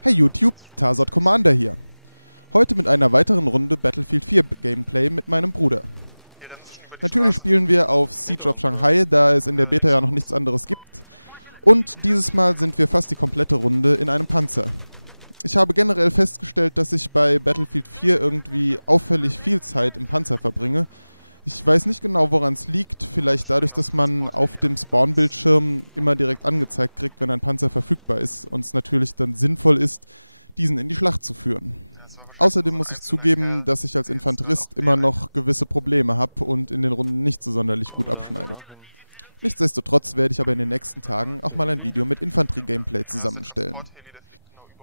Hey YouTube, Tarzot Commander hier. Heute mit einer weiteren Runde Battlefield 4 Gameplay mit meinem Bruder. Natürlich spielen wir auf Siege of Shanghai, da es in der Beta ja noch nichts anderes gibt. Und dieses Mal sind wir fast die komplette Runde in einem Panzer. Ich habe generell festgestellt, dass ich bei Battlefield 4 irgendwie auffällig viel Zeit im Panzer verbringe. Ich weiß nicht genau, woran es liegt. Vielleicht dadurch, dass man auf dem Spawn-Bildschirm immer direkt angezeigt kriegt, wenn ein Panzer verfügbar ist und es natürlich dann sinnvoll ist, diesen in die Schlacht zu führen. Außerdem muss ich zugeben, dass ich als Infanterist immer noch gewisse Probleme habe und in den Runden nicht so sonderlich gut abschneide. Nichtsdestotrotz werde ich aber in den nächsten Tagen auch mal ein Video mit Infanterie-Gameplay zusammenstellen.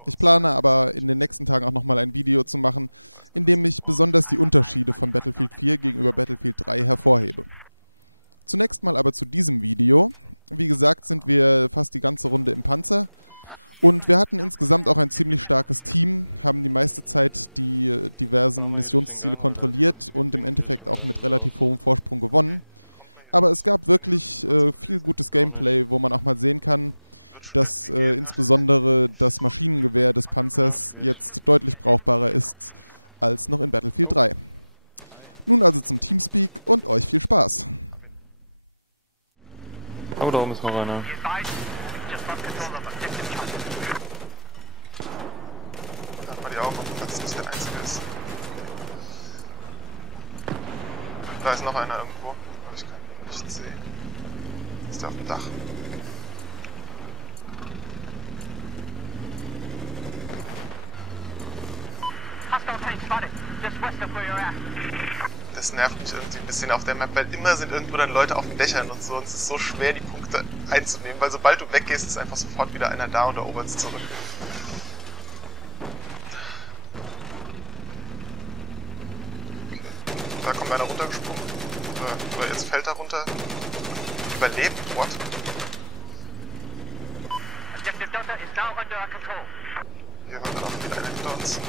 Ich plane aber in den nächsten Tagen auch nochmal ein Video zu machen, in dem ich besonders die Unterschiede von Battlefield 4 gegenüber Battlefield 3 hervorhebe. Zunächst mal aber zu diesem Video. Wie gesagt, sind wir fast die ganze Runde im Panzer. Und wir hatten insgesamt auch ein ziemlich starkes Team, haben die meiste Zeit die diversen Missionsziele kontrolliert und im Endeffekt auch mit relativ hohem Vorsprung gewonnen. Aber es gab wirklich viel gutes Gameplay, wo man auch mal sehen kann, dass insbesondere das Maschinengewehr des Panzers jetzt deutlich brauchbarer ist als noch in Battlefield 3. Nun also zum Teamspeak und euch viel Spaß. Aber da oben ist noch einer. Hat man die auch noch Platz, dass der einzige ist. Da ist noch einer irgendwo, aber ich kann ihn nicht sehen. Ist der auf dem Dach? Das nervt mich irgendwie ein bisschen auf der Map, weil immer sind irgendwo dann Leute auf den Dächern und so, und es ist so schwer, die Punkte einzunehmen, weil sobald du weggehst, ist einfach sofort wieder einer da und erobert es zurück. Okay. Da kommt einer runtergesprungen. Oder jetzt fällt er runter. Überlebt? What? Hier war dann auch wieder einer hinter uns.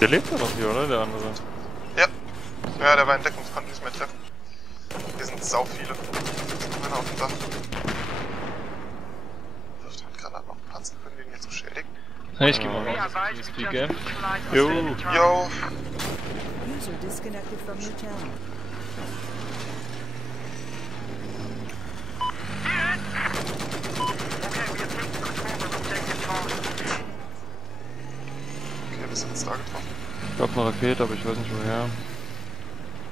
Der lebt ja noch hier, oder? Der andere. Ja. Ja, der war in Deckung, konnte nicht mehr treffen. Hier sind sau viele. Jetzt kommt einer auf dem Dach. Wirft Handgranaten auf den Panzer, können wir ihn jetzt beschädigen? Hey, ich geh mal raus. Speak Game. Jo. Yo. Okay, wir sind jetzt da getroffen. Ich glaub eine Rakete, aber ich weiß nicht woher.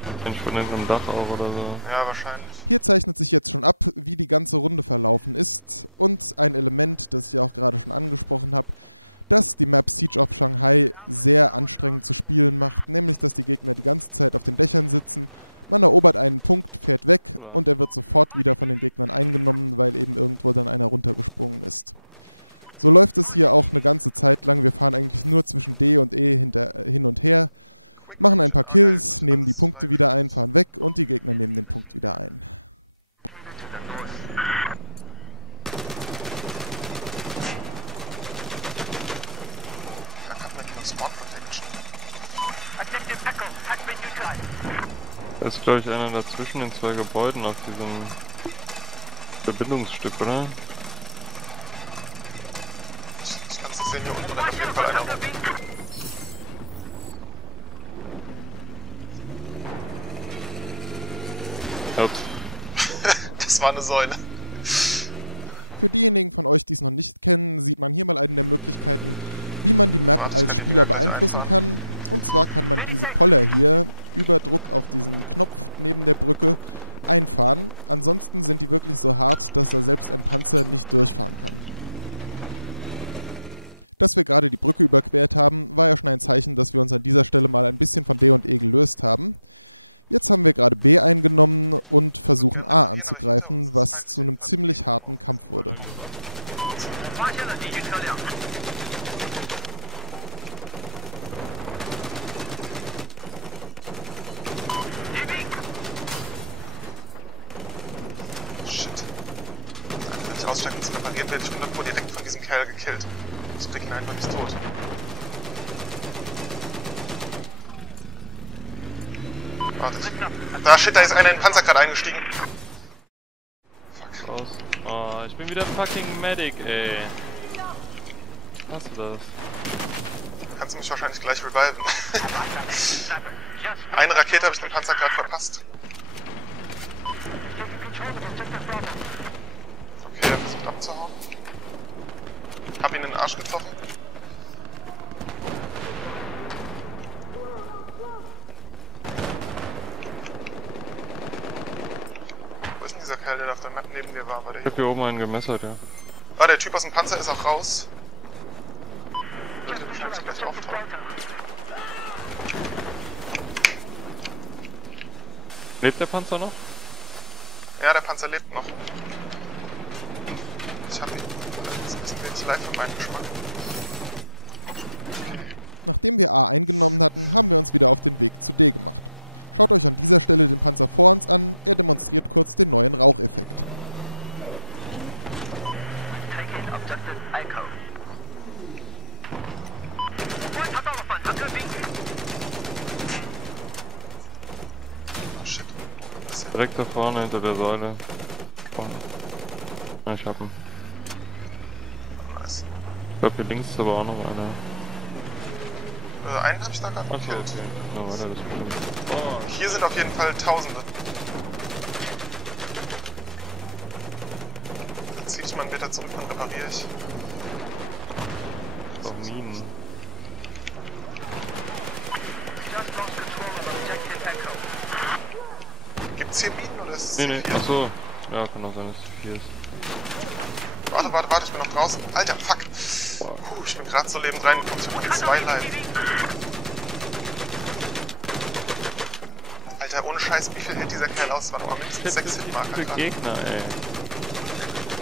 Wahrscheinlich von irgendeinem Dach auch oder so. Ja, wahrscheinlich. Hier zeichnet sich jetzt schon ab, wie die ganze Runde verlaufen ist und ein Element, das ich auch gerade schon angesprochen habe, das die Map Siege of Shanghai sehr anstrengend zu spielen macht, nämlich dass die Gegner die ganze Zeit auf den Dächern sitzen, man erobert einen Punkt, fährt weg und er wird sofort wieder von den Gegnern eingenommen, weil eben irgendwo dann einer runtergesprungen ist. So läuft es hier auch eine ganze Zeit lang, wir fahren eigentlich nur zwischen D und E hin und her, machen ein paar Kills, nehmen die Punkte wieder ein, fahren weg und die Gegner nehmen den Punkt wieder ein. Da ist, glaube ich, einer dazwischen in zwei Gebäuden auf diesem Verbindungsstück, oder? Ich kann es nicht sehen, hier unten rennt auf jeden Fall einer rum. Ups. Das war eine Säule. Für diejenigen von euch, die es noch nicht kennen, sieht man hier mal eine der Möglichkeiten, wie man die Map als Spieler beeinflussen kann. Und zwar kann man diese Poller hier über Druck auf diesen Knopf neben der Brücke einfahren. Ansonsten sind die wirklich so hart, dass da selbst ein Panzer nicht durchfahren kann. Dass wir gerade die Brücke überquert haben, war ja schon ein Zeichen, dass wir uns an dieser Stelle mal ein bisschen von D und E gelöst haben. Jetzt haben wir gerade B eingenommen und versuchen A anzugreifen, was zu einem ziemlich harten Kampf wurde. Shit. Wenn ich aussteige und zu repariert, werde ich 100% direkt von diesem Kerl gekillt. Ich krieg ihn einfach nicht tot. Warte. Da, shit, da ist einer in den Panzer gerade eingestiegen. ich bin wieder fucking Medic, ey. Hast du das? Kannst du mich wahrscheinlich gleich reviven. Eine Rakete habe ich dem Panzer gerade verpasst. Okay, er versucht abzuhauen. Hab ihn in den Arsch getroffen. Wo ist denn dieser Kerl, der da auf der Map neben dir war? Ich hab hier oben einen gemessert, ja. Ah, der Typ aus dem Panzer ist auch raus. Wird hier wahrscheinlich gleich auftauchen. Lebt der Panzer noch? Ja, der Panzer lebt noch. Ich hab ihn. Das ist ein bisschen wenig leid für meinen Geschmack. Nachdem wir A eingenommen hatten, haben wir uns wieder auf den Weg zu D gemacht. Schaut euch an dieser Stelle den Panzer vor uns an, er demonstriert kurz den neuen Raucheffekt. Direkt da vorne hinter der Säule. Vorne. Ja, ich hab ihn. Nice. Ich glaub, hier links ist aber auch noch einer. Einen hab ich da gerade Achso, gekillt. okay. Na, weiter, das bestimmt. Oh, hier sind auf jeden Fall Tausende. Dann zieh ich mal einen Meter zurück, dann repariere ich. Das ist auch Minen. Gibt's hier Minen oder ist es Nee, C4? achso. Ja, kann auch sein, dass es 4 ist. Warte, ich bin noch draußen. Alter, fuck. Puh, ich bin gerade so lebend reingekommen, ich hab nur 2 Life. Alter, ohne Scheiß, wie viel hält dieser Kerl aus? Das waren noch mindestens 6 Hitmarker dran. Gegner, ey.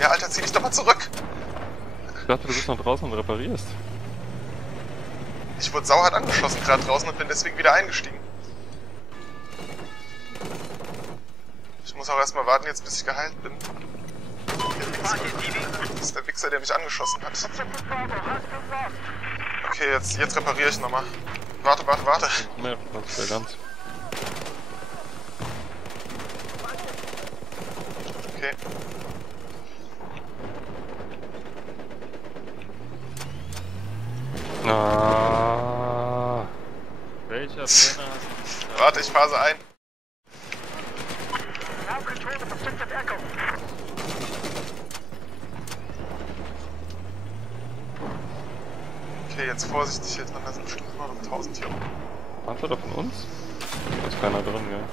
Ja, Alter, zieh dich doch mal zurück. Ich dachte, du bist noch draußen und reparierst. Ich wurde sauhart angeschossen gerade draußen und bin deswegen wieder eingestiegen. Ich muss auch erstmal warten jetzt, bis ich geheilt bin. Das ist der Wichser, der mich angeschossen hat. Okay, jetzt repariere ich nochmal. Warte. Ne, das ist ja ganz. Okay. Ah. Welcher Penner? Warte, ich phase ein. Okay, jetzt vorsichtig hier drin, da sind bestimmt immer noch 1000 hier oben. Panzer da von uns? Da ist keiner drin, gell?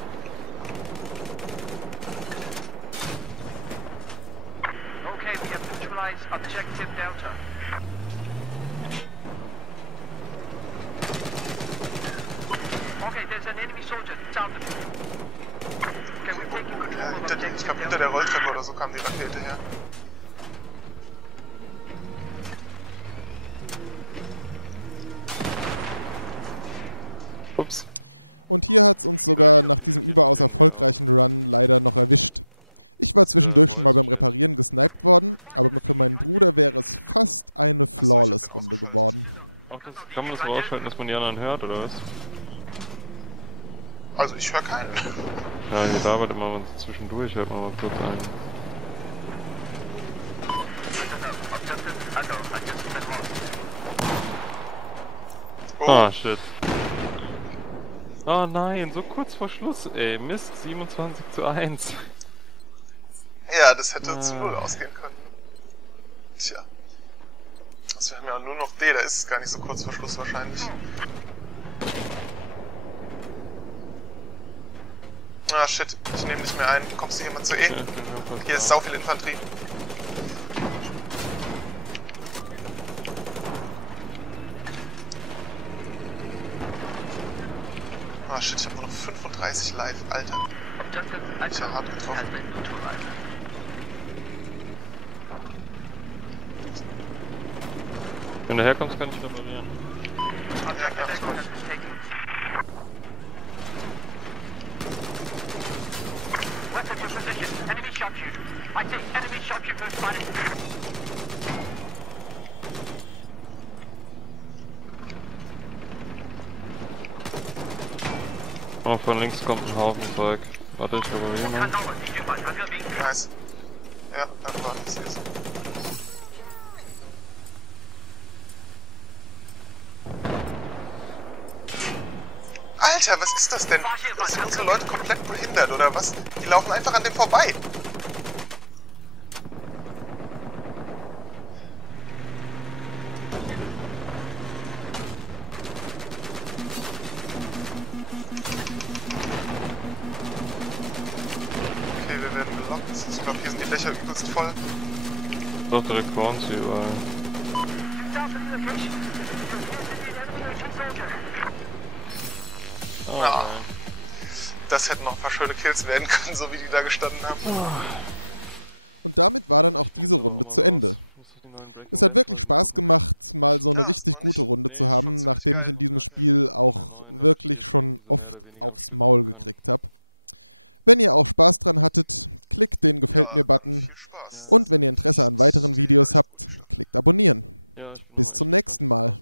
Okay, we have neutralized objective Delta. Okay, there's an enemy soldier south of you. Okay, we're taking control of Ich objective glaube, hinter der Rolltreppe oder so kam die Rakete her. Ups. Und hier hat's uns sogar nach diesem überaus erfolgreichen Run leider noch erwischt. Ich war zwischendurch schon mal beim Reparieren gesniped worden, aber für meinen Bruder wäre es fast eine Flawless-Runde geworden. Auch das, kann man das so ausschalten, dass man die anderen hört, oder was? Also ich höre keinen. Ja, hier labert immer mal zwischendurch, hört man mal kurz ein. Oh, Ah, shit. Oh nein, so kurz vor Schluss, ey. Mist, 27:1. ja, das hätte zu 0 ausgehen können. Tja. Also wir haben ja nur noch D, da ist es gar nicht so kurz vor Schluss wahrscheinlich. Ah shit, ich nehme nicht mehr ein. Kommst du hier mal zu E? Hier ist sau viel Infanterie. Ah shit, ich habe nur noch 35 live, Alter. Ich habe hart getroffen. Wenn du herkommst, kann ich reparieren. Ja, klar, ich komm. West of your position, enemy sharpshooter. I say enemy sharpshooter spotted. Oh, von links kommt ein Haufen Zeug. Warte, ich repariere mal. Nice. Ja, warte, ich sehe es. Alter, was ist das denn? Sind unsere Leute komplett behindert oder was? Die laufen einfach an dem vorbei. Okay, wir werden gelockt. Ich glaube, hier sind die Dächer übelst voll. Doch direkt vor uns hier überall. Oh, Ja. nein. Das hätten noch ein paar schöne Kills werden können, so wie die da gestanden haben. Und damit war dann auch diese Runde zu Ende. Es hat wirklich Spaß gemacht, mal so eine richtig gute Runde zu haben, nachdem ich in diesem Spiel auch wirklich schon oft aufs Maul gekriegt habe. Wenn ihr auch Spaß dran hattet, klickt den Gefällt mir-Button und wenn ihr Interesse an weiteren Videos habt, klickt abonnieren. Ja, ich bin Bis zum nächsten Mal.